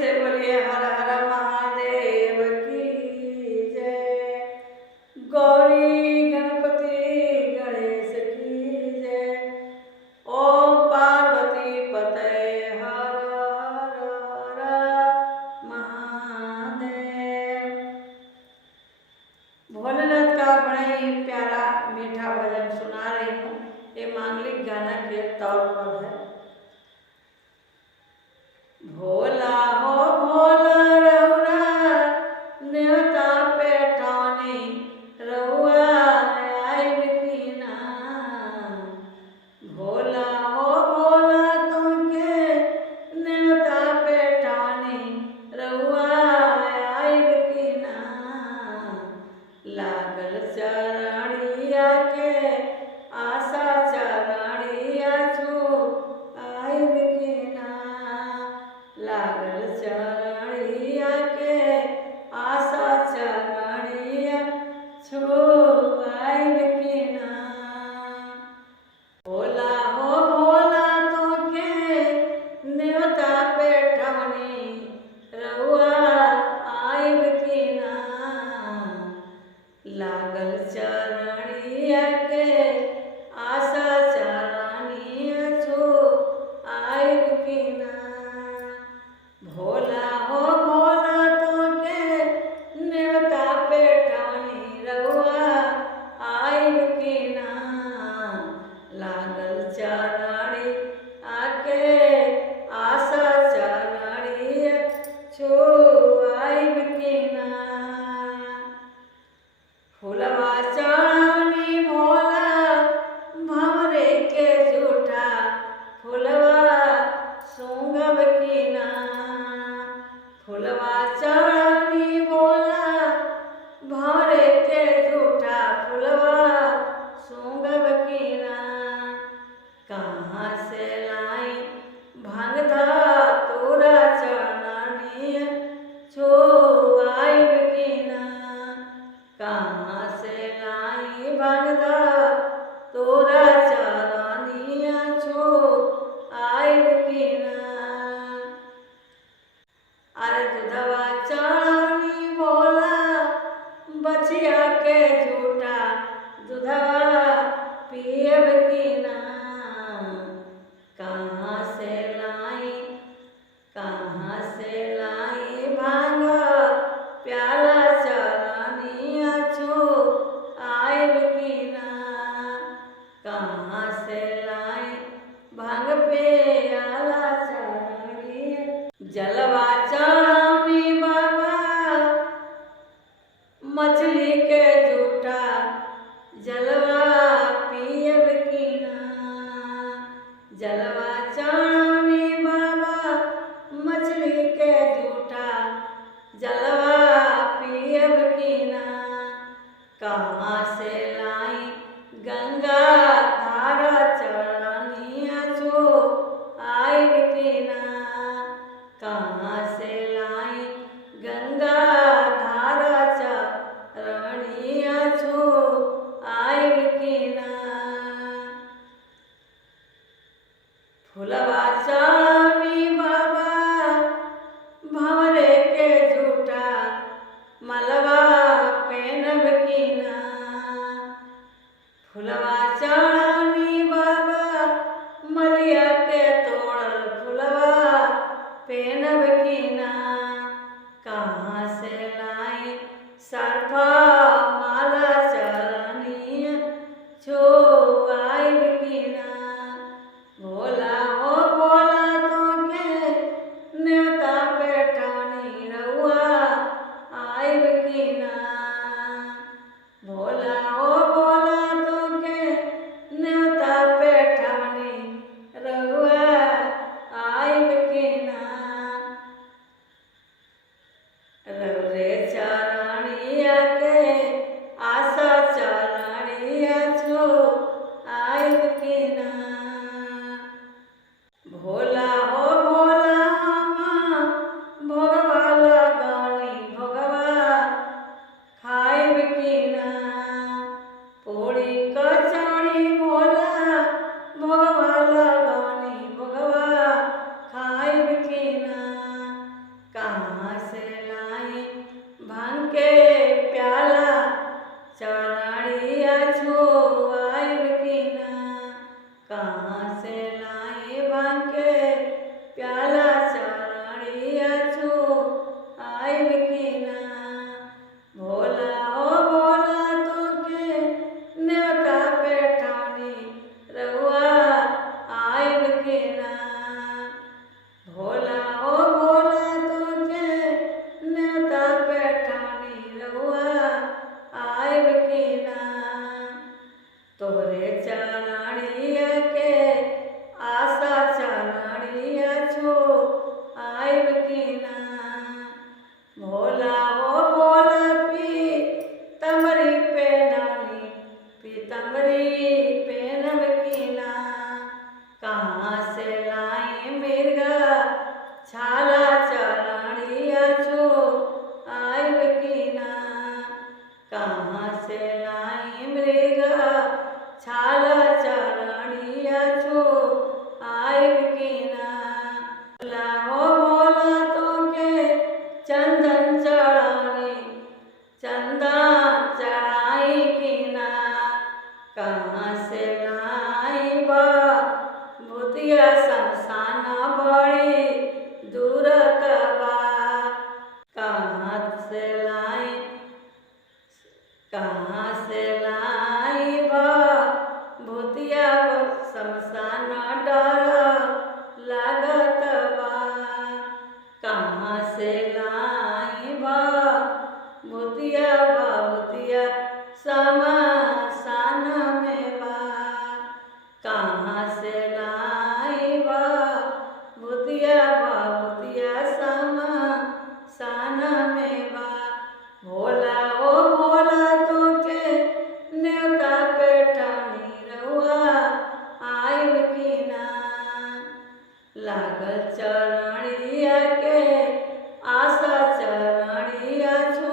से बोलिए हर हर महादेव की जय। गौरी गणपति गणेश की जय। ओम पार्वती पतये हर हर हर महादेव। भोलेनाथ का बड़ा ही प्यारा मीठा भजन सुना रही हूँ। ये मांगलिक गाना के तौर पर है। भोला हो भोला रउरा नेवता पे ठानी रउआ आइब की ना। भोला हो भोला तुमके नेवता पे ठानी रउआ आइब की ना। लागल चरणिया के आशा चरणिया छू आइब की ना। लागल चरणिया के आशा चरणिया छू आइब की ना। भोला हो भोला तोके नेवता पे ठवनी रउआ आइब की ना। लागल चरणिया के आशा चरणिया छू आइब की ना। भोला हो भोला तोके नेवता पे ठानी रउआ आइब की ना। लागल चरणी आके आशा चरणी छू आइब की ना। फूलवा चढ़ानी भोला भंवरे के झूठा फूलवा सूंघब की ना। फूलवा चढ़ानी भोला भंवरे के झूठा फूलवा सूंघब की ना। कहाँ से लाई भांग धतूरा चढ़ानी छू आइब की ना। कहाँ से लाई भांग धतूरा चढ़ानी छू आइब की ना। अरे दूधवा चढ़ानी भोला बछिया के झूठा दूधवा पियब की ना। कहाँ से लाई भांग प्याला चरनिया छू आइब की ना। कहाँ से लाई भांग प्याला चरनिया। जलवा चढ़ानी बाबा मछली के झूठा जलवा पियब की ना। जलवा चढ़ानी बाबा मछली के झूठा जलवा पियब की ना। कहाँ से लाई गंगा धारा चढ़निया छू आइब की ना। कहाँ भोला हो भोला पीतम्बरी पेनवनी पीतम्बरी पेनव कीना कहाँ से लाई मिर्गा छाला चरणिया छो आइब कीना कहाँ से लाई मृगा छाला चरणिया छो आइब कीना लाओ भोला तो के चंदन चढ़ाने चंदन चढ़ाई कीना कहाँ से लाई बा भूतिया शमशान बड़ी दूर तबा कहाँ से लाई बा भूतिया शमशान डर लागत बा कहाँ से लाई बा भूतिया शमशान में बा कहाँ से लाई बा भूतिया शमशान में बा भोला ओ भोला तो के न्योता पेठानी रहुआ आइब कीना लागल चरणिया के आशा चरणिया छो